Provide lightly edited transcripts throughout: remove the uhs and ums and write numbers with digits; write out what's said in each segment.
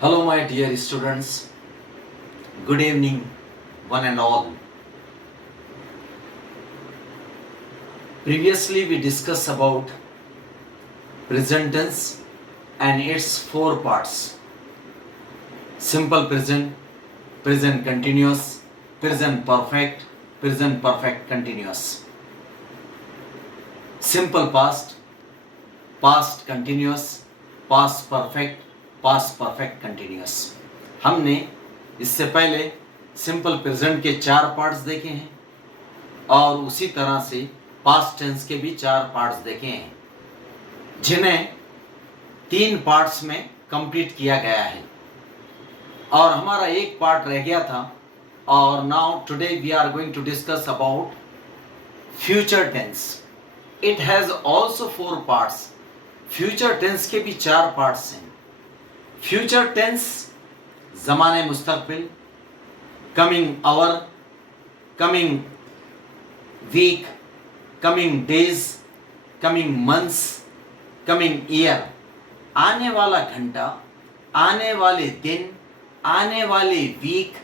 Hello, my dear students. Good evening, one and all. Previously, we discussed about present tense and its four parts: simple present, present continuous, present perfect continuous, simple past, past continuous, past perfect continuous. हमने इससे पहले simple present के 4 parts देखे हैं और उसी तरह से पास्ट टेंस के भी 4 पार्ट्स देखे हैं, जिन्हें 3 पार्ट्स में कंप्लीट किया गया है और हमारा एक पार्ट रह गया था. और now today we are going to discuss about future tense. It has also 4 parts. Future tense के भी 4 पार्ट्स हैं. फ्यूचर टेंस ज़माने मुस्तक़बिल, coming hour, coming week, coming days, coming months, coming year. आने वाला घंटा, आने वाले दिन, आने वाले वीक,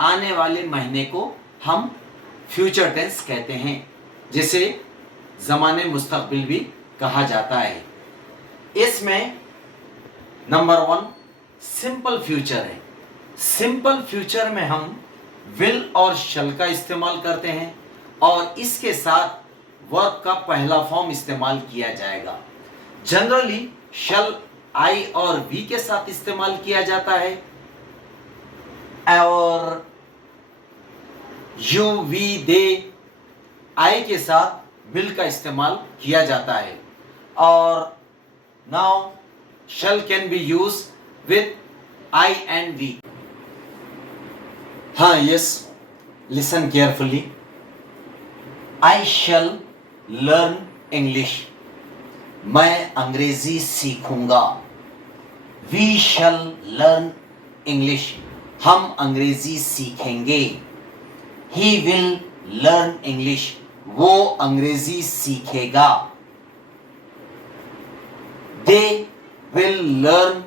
आने वाले महीने को हम फ्यूचर टेंस कहते हैं, जिसे ज़माने मुस्तक़बिल भी कहा जाता है. इसमें नंबर 1 सिंपल फ्यूचर है. सिंपल फ्यूचर में हम विल और शल का इस्तेमाल करते हैं और इसके साथ वर्ब का पहला फॉर्म इस्तेमाल किया जाएगा. जनरली शल आई और वी के साथ इस्तेमाल किया जाता है और यू वी दे आई के साथ विल का इस्तेमाल किया जाता है. और now shall can be used with I and we. Yes, listen carefully. I shall learn English. मैं अंग्रेजी सीखूंगा. We shall learn English. हम अंग्रेजी सीखेंगे. He will learn English. वो अंग्रेजी सीखेगा. They will learn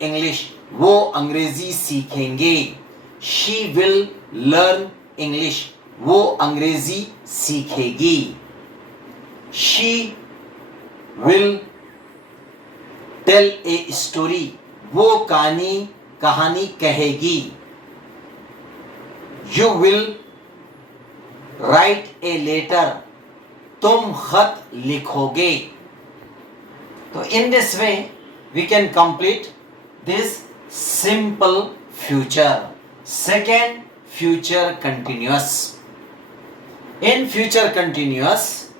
English. वो अंग्रेजी सीखेंगे. She will learn English. वो अंग्रेजी सीखेगी. She will tell a story. वो कहानी कहेगी. You will write a letter. तुम खत लिखोगे. So in this way we can complete this simple future. Second, future continuous. In future continuous,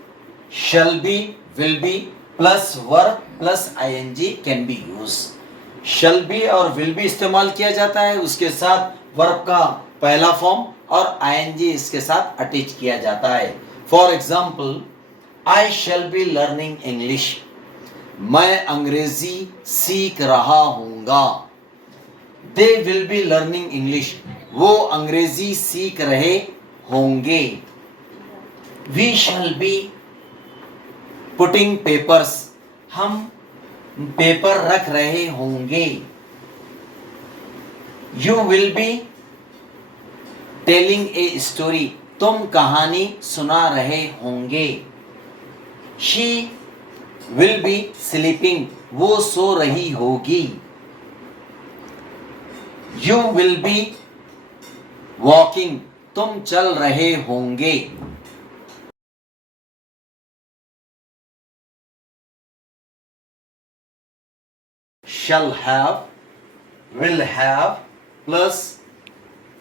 shall be, will be plus verb plus ing can be used. Shall be और will be इस्तेमाल किया जाता है, उसके साथ verb का पहला form और ing इसके साथ अटैच किया जाता है. For example, I shall be learning English. मैं अंग्रेजी सीख रहा हूँगा. They will be learning English. वो अंग्रेजी सीख रहे होंगे. We shall be putting papers. हम पेपर रख रहे होंगे. You will be telling a story. तुम कहानी सुना रहे होंगे. She will be sleeping. वो सो रही होगी. You will be walking. तुम चल रहे होंगे. Shall have, will have plus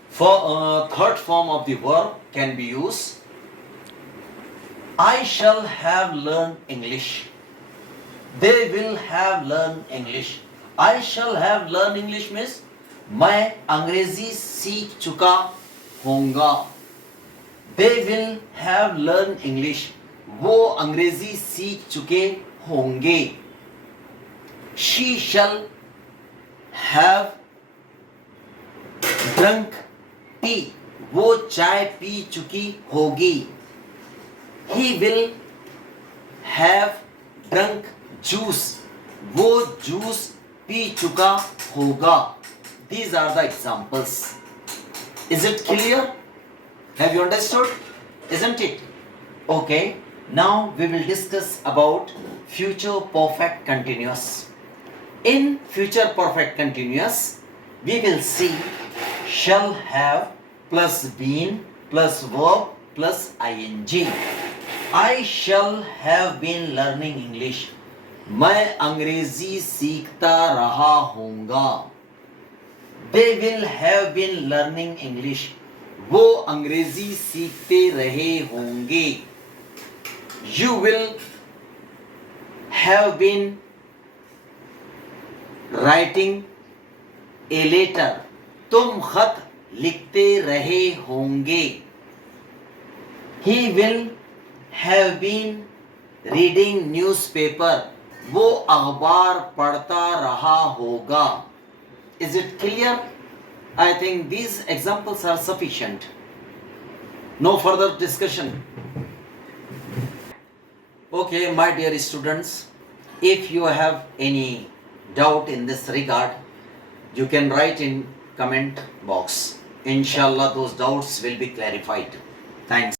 for third form of the verb can be used. I shall have learned English. They will have learned English. I shall have learned English means मैं अंग्रेजी सीख चुका होऊंगा. They will have learned English. वो अंग्रेजी सीख चुके होंगे. She shall have drunk tea. वो चाय पी चुकी होगी. He will have drunk juice. वो जूस पी चुका होगा. These are the examples. Is it clear? Have you understood? Isn't it? Okay. Now we will discuss about future perfect continuous. In future perfect continuous, we will see shall have plus been plus verb plus ing. I shall have been learning English. मैं अंग्रेजी सीखता रहा होऊंगा. They will have been learning English. वो अंग्रेजी सीखते रहे होंगे. You will have been writing a letter. तुम खत लिखते रहे होंगे. He will have been reading newspaper. वो अखबार पढ़ता रहा होगा. Is it clear? I think these examples are sufficient. No further discussion. Okay, my dear students, if you have any doubt in this regard, you can write in comment box. Inshallah, those doubts will be clarified. Thanks.